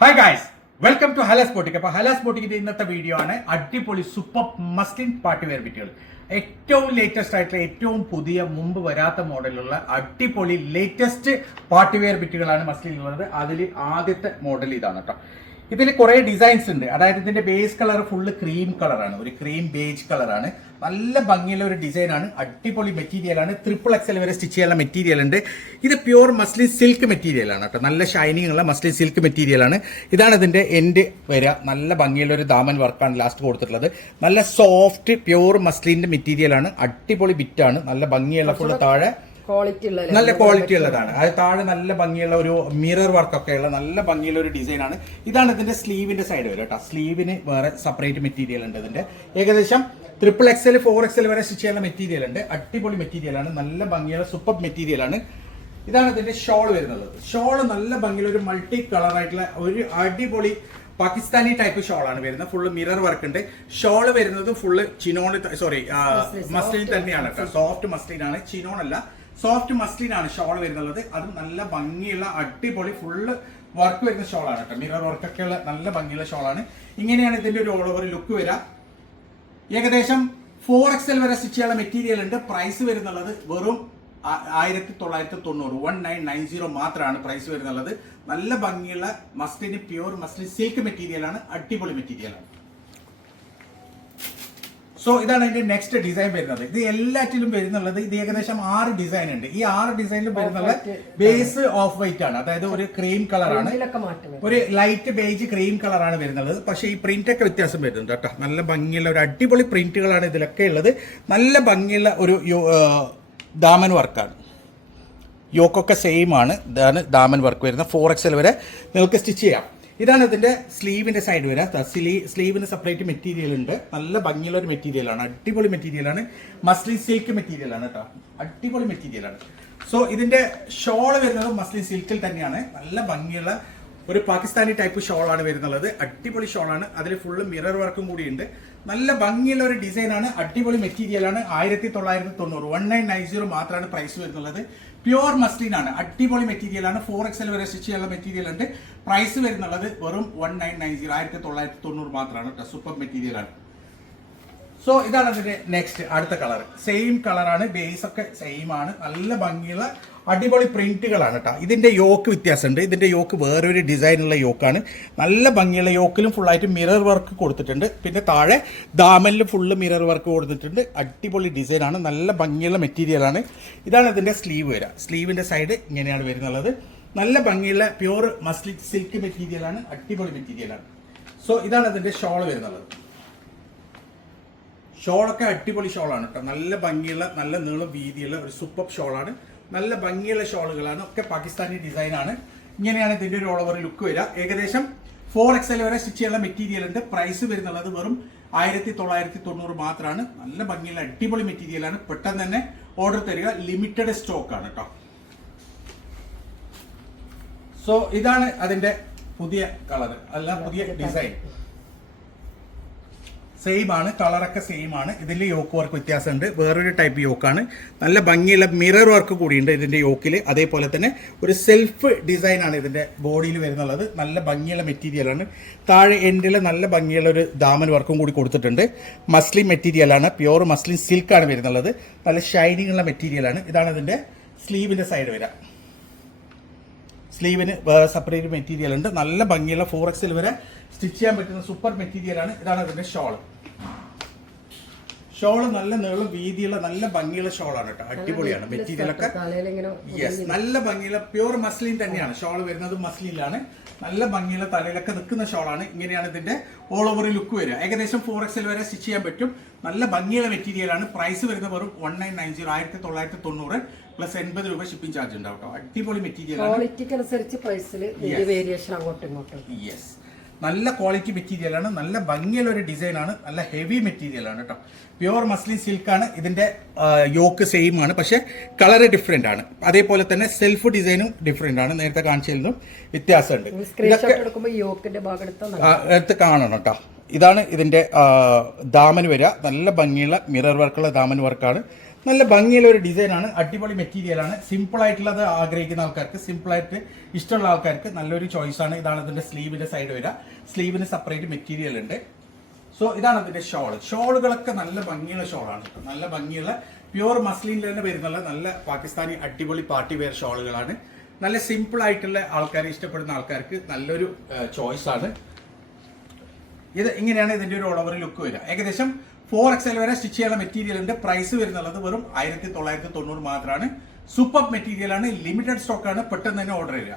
Hi guys welcome to Halas boutique അപ്പൊ ഹലാസ് ബോട്ടിക്കിന്റെ ഇന്നത്തെ video ആണ് അടിപൊളി സൂപ്പർ മസ്ലിൻ പാർട്ടി വെയർ ബിറ്റുകൾ ഏറ്റവും ലേറ്റസ്റ്റ് ആയിട്ടുള്ള ഏറ്റവും പുതിയ മുമ്പ് വരാത്ത മോഡലുള്ള അടിപൊളി ലേറ്റസ്റ്റ് പാർട്ടി വെയർ ബിറ്റുകളാണ് മസ്ലിൻ ഉള്ളത്. അതിൽ ആദ്യത്തെ മോഡൽ ഇതാണ് കേട്ടോ ഇതിൽ കുറെ ഡിസൈൻസ് ഉണ്ട്. അതായത് ഇതിന്റെ ബേസ് കളർ ഫുള്ള് ക്രീം കളറാണ് ഒരു ക്രീം ബേജ് കളറാണ് നല്ല ഭംഗിയുള്ള ഒരു ഡിസൈൻ ആണ്. അടിപൊളി മെറ്റീരിയൽ ആണ്. ട്രിപ്പിൾ എക്സൽ വരെ സ്റ്റിച്ച് ചെയ്യാനുള്ള മെറ്റീരിയൽ ഉണ്ട്. ഇത് പ്യൂർ മസ്ലിൻ സിൽക്ക് മെറ്റീരിയൽ ആണ് കേട്ടോ. നല്ല ഷൈനിങ് ഉള്ള മസ്ലിൻ സിൽക്ക് മെറ്റീരിയലാണ് ഇതാണ് ഇതിന്റെ എൻഡ് വരിക നല്ല ഭംഗിയുള്ള ഒരു ദാമൻ വർക്കാണ് ലാസ്റ്റ് കൊടുത്തിട്ടുള്ളത്. നല്ല സോഫ്റ്റ് പ്യൂർ മസ്ലിന്റെ മെറ്റീരിയലാണ് അടിപൊളി ബിറ്റാണ് നല്ല ഭംഗിയുള്ള ഫുള്ള് താഴെ നല്ല ക്വാളിറ്റി ഉള്ളതാണ്. അത് താഴെ നല്ല ഭംഗിയുള്ള ഒരു മിറർ വർക്ക് ഒക്കെ ഉള്ള നല്ല ഭംഗിയുള്ള ഒരു ഡിസൈൻ ആണ്. ഇതാണ് ഇതിന്റെ സ്ലീവിന്റെ സൈഡ് വരും കേട്ടോ. സ്ലീവിന് വേറെ സെപ്പറേറ്റ് മെറ്റീരിയൽ ഉണ്ട് ഇതിന്റെ. ഏകദേശം ട്രിപ്പിൾ എക്സൽ ഫോർ എക്സൽ വരെ സ്റ്റിച്ച് ചെയ്യുന്ന മെറ്റീരിയൽ ഉണ്ട്. അടിപൊളി മെറ്റീരിയൽ ആണ്. നല്ല ഭംഗിയുള്ള സൂപ്പർ മെറ്റീരിയൽ ആണ്. ഇതാണ് ഇതിന്റെ ഷോൾ വരുന്നത്. ഷോൾ നല്ല ഭംഗിയുള്ള ഒരു മൾട്ടി കളർ ആയിട്ടുള്ള ഒരു അടിപൊളി പാകിസ്ഥാനി ടൈപ്പ് ഷോൾ ആണ് വരുന്നത്. ഫുള്ള് മിറർ വർക്ക് ഉണ്ട്. ഷോൾ വരുന്നത് ഫുള്ള് ചിനോൺ സോറി മസ്ലിൻ തന്നെയാണ് സോഫ്റ്റ് മസ്ലിൻ ആണ്. ചിനോൺ അല്ല. സോഫ്റ്റ് മസ്ലിൻ ആണ് ഷോൾ വരുന്നത്. അത് നല്ല ഭംഗിയുള്ള അടിപൊളി ഫുള്ള് വർക്ക് വരുന്ന ഷോളാണ് കേട്ടോ. മിറർ വർക്കൊക്കെ ഉള്ള നല്ല ഭംഗിയുള്ള ഷോളാണ് ഇങ്ങനെയാണ് ഇതിന്റെ ഒരു ഓൾ ഓവർ ലുക്ക് വരാ. ഏകദേശം ഫോർ എക്സൽ വരെ സ്റ്റിച്ച് ചെയ്യാനുള്ള മെറ്റീരിയൽ ഉണ്ട്. പ്രൈസ് വരുന്നുള്ളത് വെറും ആയിരത്തി തൊള്ളായിരത്തി തൊണ്ണൂറ് വൺ നയൻ നയൻ സീറോ മാത്രമാണ് പ്രൈസ് വരുന്നുള്ളത്. നല്ല ഭംഗിയുള്ള മസ്ലിന് പ്യൂർ മസ്ലിൻ സിൽക്ക് മെറ്റീരിയലാണ് അടിപൊളി മെറ്റീരിയൽ ആണ്. സോ ഇതാണ് അതിന്റെ നെക്സ്റ്റ് ഡിസൈൻ വരുന്നത്. ഇത് എല്ലാറ്റിലും വരുന്നുള്ളത് ഇത് ഏകദേശം ആറ് ഡിസൈൻ ഉണ്ട്. ഈ ആറ് ഡിസൈനിലും വരുന്നത് ബേസ് ഓഫ് വൈറ്റ് ആണ്. അതായത് ഒരു ക്രീം കളറാണ് ഒരു ലൈറ്റ് ബേജ് ക്രീം കളറാണ് വരുന്നത്. പക്ഷെ ഈ പ്രിന്റ് ഒക്കെ വ്യത്യാസം വരുന്നുണ്ട് കേട്ടോ. നല്ല ഭംഗിയുള്ള ഒരു അടിപൊളി പ്രിന്റുകളാണ് ഇതിലൊക്കെ ഉള്ളത്. നല്ല ഭംഗിയുള്ള ഒരു ദാമൻ വർക്കാണ് യോക്കൊക്കെ സെയിം ആണ്. ഇതാണ് ദാമൻ വർക്ക് വരുന്നത്. ഫോർ എക്സൽ വരെ നിങ്ങൾക്ക് സ്റ്റിച്ച് ചെയ്യാം. ഇതാണ് ഇതിന്റെ സ്ലീവിന്റെ സൈഡ് വരിക സ്ലീ സ്ലീവിന് സെപ്പറേറ്റ് മെറ്റീരിയൽ ഉണ്ട്. നല്ല ഭംഗിയുള്ള ഒരു മെറ്റീരിയൽ ആണ്. അടിപൊളി മെറ്റീരിയൽ ആണ്. മസ്ലിൻ സിൽക്ക് മെറ്റീരിയൽ ആണ് കേട്ടോ അടിപൊളി മെറ്റീരിയൽ ആണ്. സോ ഇതിന്റെ ഷോൾ വരുന്നത് മസ്ലി സിൽക്കിൽ തന്നെയാണ്. നല്ല ഭംഗിയുള്ള ഒരു പാകിസ്ഥാനി ടൈപ്പ് ഷോളാണ് വരുന്നത് അടിപൊളി ഷോളാണ് അതിൽ ഫുള്ള് മിറർ വർക്കും കൂടിയുണ്ട്. നല്ല ഭംഗിയുള്ള ഒരു ഡിസൈൻ ആണ്. അടിപൊളി മെറ്റീരിയൽ ആണ്. ആയിരത്തി തൊള്ളായിരത്തി തൊണ്ണൂറ്. വൺ നയൻ നയൻ സീറോ മാത്രമാണ് പ്രൈസ് വരുന്നത് പ്യുവർ മസ്ലിൻ ആണ്. അടിപൊളി മെറ്റീരിയൽ ആണ്. ഫോർ എക്സൽ വരെ സ്റ്റിച്ച് ചെയ്യാനുള്ള മെറ്റീരിയൽ ഉണ്ട്. പ്രൈസ് വരുന്നുള്ളത് വെറും വൺ നയൻ നയൻ സീറോ ആയിരത്തി തൊള്ളായിരത്തി തൊണ്ണൂറ് മാത്രമാണ്. സൂപ്പർ മെറ്റീരിയൽ ആണ്. സോ ഇതാണ് അതിന്റെ നെക്സ്റ്റ് അടുത്ത കളർ സെയിം കളറാണ് ബേസ് ഒക്കെ സെയിം ആണ്. നല്ല ഭംഗിയുള്ള അടിപൊളി പ്രിന്റുകളാണ് കേട്ടോ ഇതിന്റെ യോക്ക് വ്യത്യാസമുണ്ട്. ഇതിന്റെ യോക്ക് വേറൊരു ഡിസൈനുള്ള യോക്കാണ്. നല്ല ഭംഗിയുള്ള യോക്കിലും ഫുള്ളായിട്ട് മിറർ വർക്ക് കൊടുത്തിട്ടുണ്ട്. പിന്നെ താഴെ ദാമനിലും ഫുള്ള് മിറർ വർക്ക് കൊടുത്തിട്ടുണ്ട്. അടിപൊളി ഡിസൈനാണ് നല്ല ഭംഗിയുള്ള മെറ്റീരിയലാണ് ഇതാണ് ഇതിന്റെ സ്ലീവ് വരിക സ്ലീവിന്റെ സൈഡ് ഇങ്ങനെയാണ് വരുന്നുള്ളത്. നല്ല ഭംഗിയുള്ള പ്യൂർ മസ്ലിൻ സിൽക്ക് മെറ്റീരിയലാണ് അടിപൊളി മെറ്റീരിയലാണ് സോ ഇതാണ് ഇതിന്റെ ഷോൾ വരുന്നുള്ളത്. ഷോളൊക്കെ അടിപൊളി ഷോളാണ് കേട്ടോ നല്ല ഭംഗിയുള്ള നല്ല നീളം വീതിയുള്ള ഒരു സൂപ്പർ ഷോളാണ് നല്ല ഭംഗിയുള്ള ഷോളുകളാണ്. ഒക്കെ പാകിസ്ഥാനി ഡിസൈനാണ്. ആണ് ഇങ്ങനെയാണ് ഇതിന്റെ ഒരു ഓൾ ഓവർ ലുക്ക് വരിക. ഏകദേശം ഫോർ എക്സൽ വരെ സ്റ്റിച്ച് ചെയ്യാനുള്ള മെറ്റീരിയൽ ഉണ്ട്. പ്രൈസ് വരുന്നുള്ളത് വെറും ആയിരത്തി തൊള്ളായിരത്തി തൊണ്ണൂറ് മാത്രമാണ് നല്ല ഭംഗിയുള്ള അടിപൊളി മെറ്റീരിയലാണ് പെട്ടെന്ന് തന്നെ ഓർഡർ തരിക. ലിമിറ്റഡ് സ്റ്റോക്ക് ആണ് കേട്ടോ സോ ഇതാണ് അതിന്റെ പുതിയ കളർ അല്ല പുതിയ ഡിസൈൻ സെയിം ആണ് കളറൊക്കെ സെയിം ആണ്. ഇതിൽ യോക്ക് വർക്ക് വ്യത്യാസമുണ്ട്. വേറൊരു ടൈപ്പ് യോക്കാണ് നല്ല ഭംഗിയുള്ള മിറർ വർക്ക് കൂടിയുണ്ട് ഇതിന്റെ യോക്കിൽ അതേപോലെ തന്നെ ഒരു സെൽഫ് ഡിസൈൻ ആണ് ഇതിന്റെ ബോഡിയിൽ വരുന്നുള്ളത്. നല്ല ഭംഗിയുള്ള മെറ്റീരിയലാണ് താഴെ എൻഡിൽ നല്ല ഭംഗിയുള്ള ഒരു ദാമൻ വർക്കും കൂടി കൊടുത്തിട്ടുണ്ട്. മസ്ലിൻ മെറ്റീരിയലാണ് പ്യുവർ മസ്ലിൻ സിൽക്ക് ആണ് വരുന്നുള്ളത്. നല്ല ഷൈനിങ് ഉള്ള മെറ്റീരിയലാണ് ഇതാണ് ഇതിന്റെ സ്ലീവിന്റെ സൈഡ് വരാം. സ്ലീവിന് സെപ്പറേറ്റ് മെറ്റീരിയൽ ഉണ്ട്. നല്ല ഭംഗിയുള്ള ഫോർ എക്സിൽ വരെ സ്റ്റിച്ച് ചെയ്യാൻ പറ്റുന്ന സൂപ്പർ മെറ്റീരിയലാണ്. ഇതാണ് അതിന്റെ ഷോൾ ഷോൾ നല്ല നീളം വീതിയുള്ള നല്ല ഭംഗിയുള്ള ഷോളാണ് കേട്ടോ. അടിപൊളിയാണ്. മെറ്റീരിയലൊക്കെ യെസ് നല്ല ഭംഗിയുള്ള പ്യൂർ മസ്ലിൻ തന്നെയാണ്. ഷോൾ വരുന്നത് മസ്ലിനിലാണ് നല്ല ഭംഗിയുള്ള തലയിലൊക്കെ നിൽക്കുന്ന ഷോളാണ്. ഇങ്ങനെയാണ് ഇതിന്റെ ഓൾ ഓവർ ലുക്ക് വരിക. ഏകദേശം ഫോർ എക്സൽ വരെ സ്റ്റിച്ച് ചെയ്യാൻ പറ്റും. നല്ല ഭംഗിയുള്ള മെറ്റീരിയലാണ്. പ്രൈസ് വരുന്ന വെറും വൺ നയൻ നയൻ സീറോ ആയിരത്തി തൊള്ളായിരത്തി തൊണ്ണൂറ് പ്ലസ് എൺപത് രൂപ ഷിപ്പിംഗ് ചാർജ് ഉണ്ടാവും കേട്ടോ. അടിപൊളി മെറ്റീരിയൽ ക്വാളിറ്റിക്ക് അനുസരിച്ച് പ്രൈസിൽ വേരിയേഷൻ അങ്ങോട്ടും ഇങ്ങോട്ടും. യെസ് നല്ല ക്വാളിറ്റി മെറ്റീരിയലാണ് നല്ല ഭംഗിയുള്ള ഒരു ഡിസൈനാണ് നല്ല ഹെവി മെറ്റീരിയലാണ് കേട്ടോ പ്യുവർ മസ്ലിൻ സിൽക്ക് ആണ് ഇതിന്റെ യോക്ക് സെയിം ആണ് പക്ഷേ കളർ ഡിഫറെന്റ് ആണ്. അതേപോലെ തന്നെ സെൽഫ് ഡിസൈനും ഡിഫറെന്റ് ആണ് നേരത്തെ കാണിച്ചതിലും വ്യത്യാസമുണ്ട്. എടുത്ത് കാണണം കേട്ടോ ഇതാണ് ഇതിന്റെ ദാമന് ദാമൻ വരിക നല്ല ഭംഗിയുള്ള മിറർ വർക്കുള്ള ദാമൻ വർക്കാണ് നല്ല ഭംഗിയുള്ള ഒരു ഡിസൈനാണ് അടിപൊളി മെറ്റീരിയലാണ്. സിമ്പിൾ ആയിട്ടുള്ളത് ആഗ്രഹിക്കുന്ന ആൾക്കാർക്ക് സിമ്പിൾ ആയിട്ട് ഇഷ്ടമുള്ള ആൾക്കാർക്ക് നല്ലൊരു ചോയ്സ് ആണ് ഇതാണ് ഇതിന്റെ സ്ലീവിന്റെ സൈഡ് വരിക. സ്ലീവിന് സെപ്പറേറ്റ് മെറ്റീരിയൽ ഉണ്ട്. സോ ഇതാണ് അതിന്റെ ഷോൾ ഷോളുകളൊക്കെ നല്ല ഭംഗിയുള്ള ഷോളാണ് നല്ല ഭംഗിയുള്ള പ്യുവർ മസ്ലിനിൽ തന്നെ വരുന്നുള്ള നല്ല പാകിസ്ഥാനി അടിപൊളി പാർട്ടി വെയർ ഷോളുകളാണ്. നല്ല സിമ്പിൾ ആയിട്ടുള്ള ആൾക്കാർ ഇഷ്ടപ്പെടുന്ന ആൾക്കാർക്ക് നല്ലൊരു ചോയ്സ് ആണ് ഇത് ഇങ്ങനെയാണ് ഇതിന്റെ ഒരു ഓവർ ലുക്ക് വരിക. ഏകദേശം ഫോർ എക്സൽ വരെ സ്റ്റിച്ച് ചെയ്യാനുള്ള മെറ്റീരിയലിന്റെ പ്രൈസ് വരുന്നുള്ളത് വെറും ആയിരത്തി തൊള്ളായിരത്തി തൊണ്ണൂറ് മാത്രമാണ് സൂപ്പർ മെറ്റീരിയൽ ആണ്. ലിമിറ്റഡ് സ്റ്റോക്ക് ആണ്. പെട്ടെന്ന് തന്നെ ഓർഡർ ചെയ്യുക.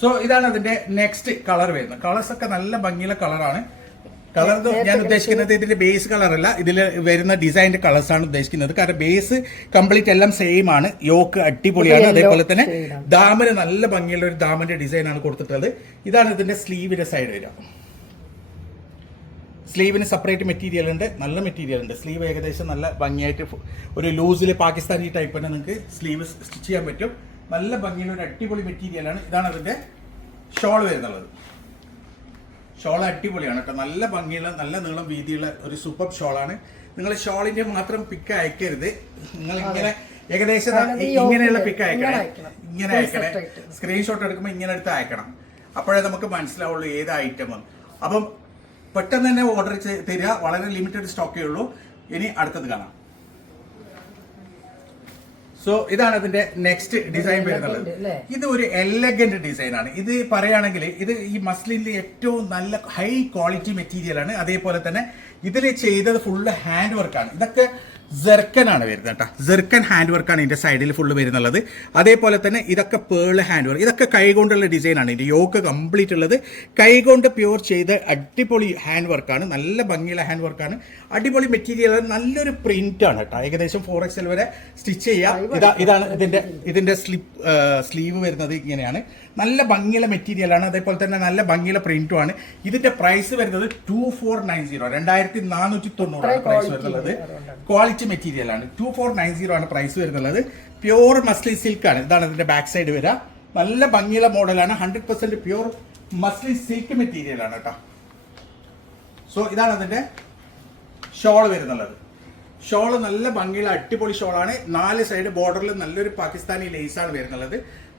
സോ ഇതാണ് അതിന്റെ നെക്സ്റ്റ് കളർ വരുന്നത്. കളേഴ്സ് ഒക്കെ നല്ല ഭംഗിയുള്ള കളറാണ് കളർ ഞാൻ ഉദ്ദേശിക്കുന്നത് ഇതിന്റെ ബേസ് കളർ അല്ല. ഇതിൽ വരുന്ന ഡിസൈനിന്റെ കളേഴ്സ് ആണ് ഉദ്ദേശിക്കുന്നത്. കാരണം ബേസ് കംപ്ലീറ്റ് എല്ലാം സെയിം ആണ്. യോക്ക് അടിപൊളിയാണ്. അതേപോലെ തന്നെ ദാമന് നല്ല ഭംഗിയുള്ള ഒരു ദാമന്റെ ഡിസൈൻ ആണ് കൊടുത്തിട്ടുള്ളത്. ഇതാണ് ഇതിന്റെ സ്ലീവിന്റെ സൈഡ് വരിക. സ്ലീവിന് സെപ്പറേറ്റ് മെറ്റീരിയൽ ഉണ്ട് നല്ല മെറ്റീരിയൽ ഉണ്ട്. സ്ലീവ് ഏകദേശം നല്ല ഭംഗിയായിട്ട് ഒരു ലൂസിൽ പാകിസ്ഥാനി ടൈപ്പ് തന്നെ നിങ്ങൾക്ക് സ്ലീവ് സ്റ്റിച്ച് ചെയ്യാൻ പറ്റും. നല്ല ഭംഗിയുള്ള ഒരു അടിപൊളി മെറ്റീരിയലാണ് ഇതാണ് അതിന്റെ ഷോൾ വരുന്നുള്ളത്. ഷോൾ അടിപൊളിയാണ് കേട്ടോ. നല്ല ഭംഗിയുള്ള നല്ല നീളം വീതിയുള്ള ഒരു സൂപ്പർ ഷോളാണ് നിങ്ങൾ ഷോളിന്റെ മാത്രം പിക്ക് അയക്കരുത്. നിങ്ങൾ ഇങ്ങനെ ഏകദേശം ഇങ്ങനെയുള്ള പിക്ക് അയക്കണം. ഇങ്ങനെ അയക്കണേ. സ്ക്രീൻഷോട്ട് എടുക്കുമ്പോൾ ഇങ്ങനെ എടുത്ത് അയക്കണം. അപ്പോഴേ നമുക്ക് മനസ്സിലാവുള്ളൂ ഏത് ഐറ്റം അപ്പം പെട്ടെന്ന് തന്നെ ഓർഡർ തരിക. വളരെ ലിമിറ്റഡ് സ്റ്റോക്കേ ഉള്ളൂ. ഇനി അടുത്തത് കാണാം. സോ ഇതാണ് ഇതിന്റെ നെക്സ്റ്റ് ഡിസൈൻ വരുന്നത്? ഇത് ഒരു എലഗന്റ് ഡിസൈൻ ആണ്. ഇത് പറയുകയാണെങ്കിൽ ഇത് ഈ മസ്ലിനിലെ ഏറ്റവും നല്ല ഹൈ ക്വാളിറ്റി മെറ്റീരിയൽ ആണ്. അതേപോലെ തന്നെ ഇതിൽ ചെയ്തത് ഫുള്ള് ഹാൻഡ് വർക്കാണ് ഇതൊക്കെ ആണ് വരുന്നത് കേട്ടോ. ജെർക്കൻ ഹാൻഡ് വർക്കാണ് ഇതിന്റെ സൈഡിൽ ഫുള്ള് വരുന്നുള്ളത്. അതേപോലെ തന്നെ ഇതൊക്കെ പേൾ ഹാൻഡ് വർക്ക് ഇതൊക്കെ കൈകൊണ്ടുള്ള ഡിസൈൻ ആണ്. ഇതിന്റെ യോക്ക് കംപ്ലീറ്റ് ഉള്ളത്. കൈകൊണ്ട് പ്യൂർ ചെയ്ത് അടിപൊളി ഹാൻഡ് വർക്കാണ് നല്ല ഭംഗിയുള്ള ഹാൻഡ് വർക്കാണ് അടിപൊളി മെറ്റീരിയൽ നല്ലൊരു പ്രിന്റ് ആണ് കേട്ടോ. ഏകദേശം ഫോർ എക്സൽ വരെ സ്റ്റിച്ച് ചെയ്യാം. ഇതാ ഇതാണ് ഇതിന്റെ ഇതിന്റെ സ്ലിപ്പ് സ്ലീവ് വരുന്നത് ഇങ്ങനെയാണ്. നല്ല ഭംഗിയുള്ള മെറ്റീരിയലാണ് അതേപോലെ തന്നെ നല്ല ഭംഗിയുള്ള പ്രിന്റും ആണ്. ഇതിന്റെ പ്രൈസ് വരുന്നത് ടു ഫോർ നയൻ സീറോ രണ്ടായിരത്തി നാനൂറ്റി തൊണ്ണൂറാണ് പ്രൈസ് വരുന്നത്. ക്വാളിറ്റി മെറ്റീരിയൽ ആണ്. ടു ഫോർ നയൻ സീറോ ആണ് പ്രൈസ് വരുന്നത് പ്യുവർ മസ്ലി സിൽക്ക് ആണ്. ഇതാണ് ഇതിന്റെ ബാക്ക് സൈഡ് വരിക. നല്ല ഭംഗിയുള്ള മോഡലാണ് hundred percent pure muslin silk material ആണ് കേട്ടോ. സോ ഇതാണ് അതിന്റെ ഷോൾ വരുന്നുള്ളത്. ഷോൾ നല്ല ഭംഗിയുള്ള അടിപൊളി ഷോളാണ് നാല് സൈഡ് ബോർഡറിൽ നല്ലൊരു പാകിസ്ഥാനി ലേസ് ആണ് വരുന്നുള്ളത്.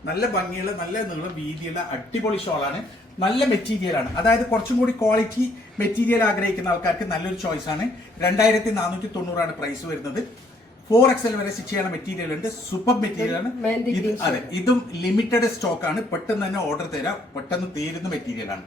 നല്ല ഭംഗിയുള്ള നല്ല നീളം വീതിയുള്ള അടിപൊളി ഷോളാണ് നല്ല മെറ്റീരിയൽ ആണ്. അതായത് കുറച്ചും കൂടി ക്വാളിറ്റി മെറ്റീരിയൽ ആഗ്രഹിക്കുന്ന ആൾക്കാർക്ക് നല്ലൊരു ചോയ്സ് ആണ്. രണ്ടായിരത്തി നാനൂറ്റി തൊണ്ണൂറാണ് പ്രൈസ് വരുന്നത് ഫോർ എക്സൽ വരെ സ്റ്റിച്ച് ചെയ്യുന്ന മെറ്റീരിയൽ ഉണ്ട്. സൂപ്പർ മെറ്റീരിയൽ ആണ്. ഇത് അതെ ഇതും ലിമിറ്റഡ് സ്റ്റോക്ക് ആണ്. പെട്ടെന്ന് തന്നെ ഓർഡർ തരാം. പെട്ടെന്ന് തീരുന്ന മെറ്റീരിയൽ ആണ്.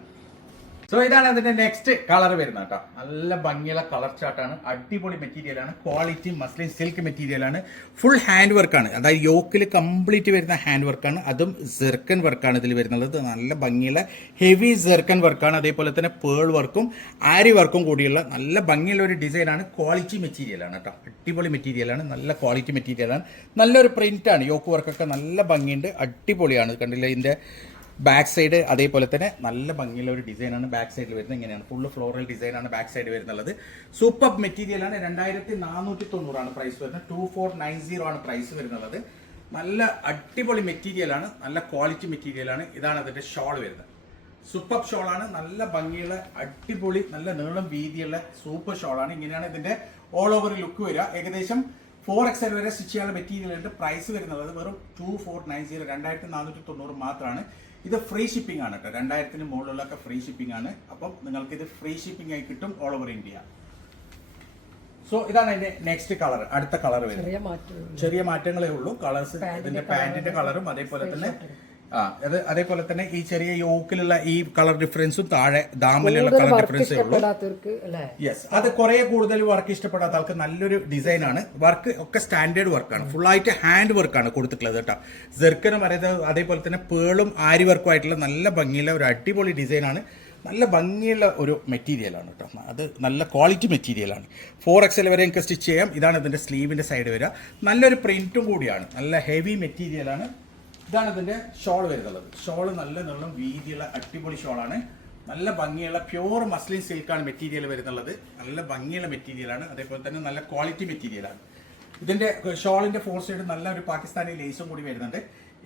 സോ ഇതാണ് അതിന്റെ നെക്സ്റ്റ് കളർ വരുന്നത് കേട്ടോ. നല്ല ഭംഗിയുള്ള കളർ ചാർട്ടാണ് അടിപൊളി മെറ്റീരിയൽ ആണ്. ക്വാളിറ്റി മസ്ലിൻ സിൽക്ക് മെറ്റീരിയൽ ആണ്. ഫുൾ ഹാൻഡ് വർക്കാണ് അതായത് യോക്കിൽ കംപ്ലീറ്റ് വരുന്ന ഹാൻഡ് വർക്കാണ് അതും ജെർക്കൻ വർക്കാണ് ഇതിൽ വരുന്നത്. നല്ല ഭംഗിയുള്ള ഹെവി ജെർക്കൻ വർക്കാണ് അതേപോലെ തന്നെ പേൾ വർക്കും ആരി വർക്കും കൂടിയുള്ള നല്ല ഭംഗിയുള്ള ഒരു ഡിസൈനാണ് ക്വാളിറ്റി മെറ്റീരിയലാണ് കേട്ടോ. അടിപൊളി മെറ്റീരിയലാണ് നല്ല ക്വാളിറ്റി മെറ്റീരിയലാണ് നല്ലൊരു പ്രിന്റ് ആണ്. യോക്ക് വർക്കൊക്കെ നല്ല ഭംഗിയുണ്ട്. അടിപൊളിയാണ്. കണ്ടില്ല ഇതിന്റെ ബാക്ക് സൈഡ് അതേപോലെ തന്നെ നല്ല ഭംഗിയുള്ള ഒരു ഡിസൈനാണ് ബാക്ക് സൈഡിൽ വരുന്നത്. ഇങ്ങനെയാണ്. ഫുള്ള് ഫ്ലോറൽ ഡിസൈനാണ് ബാക്ക് സൈഡ് വരുന്നുള്ളത്. സൂപ്പർ മെറ്റീരിയൽ ആണ്. രണ്ടായിരത്തി നാനൂറ്റി തൊണ്ണൂറാണ് പ്രൈസ് വരുന്നത്. ടു ഫോർ നയൻ സീറോ ആണ് പ്രൈസ് വരുന്നുള്ളത്. നല്ല അടിപൊളി മെറ്റീരിയലാണ് നല്ല ക്വാളിറ്റി മെറ്റീരിയലാണ് ഇതാണ് അതിന്റെ ഷോൾ വരുന്നത്. സൂപ്പർ ഷോളാണ് നല്ല ഭംഗിയുള്ള അടിപൊളി നല്ല നീളം വീതിയുള്ള സൂപ്പർ ഷോളാണ് ഇങ്ങനെയാണ് ഇതിന്റെ ഓൾ ഓവർ ലുക്ക് വരിക. ഏകദേശം ഫോർ എക്സൽ വരെ സ്റ്റിച്ച് ചെയ്യാനുള്ള മെറ്റീരിയൽ ഉണ്ട്. പ്രൈസ് വരുന്നത് വെറും ടു ഫോർ നയൻ സീറോ രണ്ടായിരത്തി നാനൂറ്റി തൊണ്ണൂറ് മാത്രമാണ്. ഇത് ഫ്രീ ഷിപ്പിംഗ് ആണ് കേട്ടോ. രണ്ടായിരത്തിന് മുകളിലൊക്കെ ഫ്രീ ഷിപ്പിംഗ് ആണ്. അപ്പം നിങ്ങൾക്ക് ഇത് ഫ്രീ ഷിപ്പിംഗ് ആയി കിട്ടും ഓൾ ഓവർ ഇന്ത്യ സോ ഇതാണ് അതിന്റെ നെക്സ്റ്റ് കളർ അടുത്ത കളർ വരുന്നത്. ചെറിയ മാറ്റം ചെറിയ മാറ്റങ്ങളേ ഉള്ളൂ. കളേഴ്സ് ഇതിന്റെ പാന്റിന്റെ കളറും അതേപോലെ തന്നെ. ആ അത് അതേപോലെ തന്നെ ഈ ചെറിയ യോക്കിലുള്ള ഈ കളർ ഡിഫറൻസും താഴെ ദാമിലുള്ള കളർ ഡിഫറൻസേ ഉള്ളൂ. യെസ് അത് കുറെ കൂടുതൽ വർക്ക് ഇഷ്ടപ്പെടാത്ത ആൾക്ക് നല്ലൊരു ഡിസൈൻ ആണ്. വർക്ക് ഒക്കെ സ്റ്റാൻഡേർഡ് വർക്കാണ് ഫുൾ ആയിട്ട് ഹാൻഡ് വർക്കാണ് കൊടുത്തിട്ടുള്ളത് കേട്ടോ. ജെർക്കനും പറയുന്നത് അതേപോലെ തന്നെ പേളും ആരി വർക്കും ആയിട്ടുള്ള നല്ല ഭംഗിയുള്ള ഒരു അടിപൊളി ഡിസൈനാണ് നല്ല ഭംഗിയുള്ള ഒരു മെറ്റീരിയലാണ് കേട്ടോ. അത് നല്ല ക്വാളിറ്റി മെറ്റീരിയലാണ് ഫോർ എക്സൽ വരെ നിങ്ങൾക്ക് സ്റ്റിച്ച് ചെയ്യാം. ഇതാണ് ഇതിന്റെ സ്ലീവിന്റെ സൈഡ് വരിക. നല്ലൊരു പ്രിന്റും കൂടിയാണ്. നല്ല ഹെവി മെറ്റീരിയലാണ് ഇതാണ് ഇതിന്റെ ഷോൾ വരുന്നത്. ഷോൾ നല്ല നല്ല വീതിയുള്ള അടിപൊളി ഷോളാണ് നല്ല ഭംഗിയുള്ള പ്യൂർ മസ്ലിൻ സിൽക്കാണ് മെറ്റീരിയൽ വരുന്നുള്ളത്. നല്ല ഭംഗിയുള്ള മെറ്റീരിയലാണ് അതേപോലെ തന്നെ നല്ല ക്വാളിറ്റി മെറ്റീരിയലാണ് ഇതിന്റെ ഷോളിന്റെ ഫോർ സൈഡ് നല്ല ഒരു പാകിസ്ഥാനി ലേസും കൂടി വരുന്നുണ്ട്.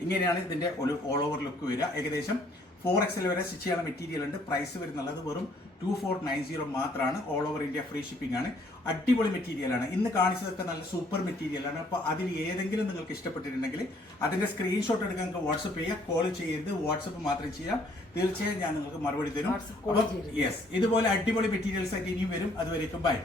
ഇങ്ങനെയാണ് ഇതിന്റെ ഒരു ഓൾ ഓവർ ലുക്ക് വരിക. ഏകദേശം ഫോർ എക്സൽ വരെ സ്റ്റിച്ച് ചെയ്യുന്ന മെറ്റീരിയൽ ഉണ്ട്. പ്രൈസ് വരുന്നുള്ളത് വെറും ടു ഫോർ നയൻ സീറോ മാത്രമാണ് all over India free shipping ആണ്. അടിപൊളി മെറ്റീരിയൽ ആണ്. ഇന്ന് കാണിച്ചതൊക്കെ നല്ല സൂപ്പർ മെറ്റീരിയലാണ് അപ്പോൾ അതിൽ ഏതെങ്കിലും നിങ്ങൾക്ക് ഇഷ്ടപ്പെട്ടിട്ടുണ്ടെങ്കിൽ അതിന്റെ സ്ക്രീൻഷോട്ട് എടുക്കാൻ നിങ്ങൾക്ക് വാട്സപ്പ് ചെയ്യുക കോൾ ചെയ്യരുത്. വാട്സപ്പ് മാത്രം ചെയ്യാം. തീർച്ചയായും ഞാൻ നിങ്ങൾക്ക് മറുപടി തരും. അപ്പം യെസ് ഇതുപോലെ അടിപൊളി മെറ്റീരിയൽസ് ആയിട്ട് ഇനിയും വരും. അതുവരേക്കും ബൈ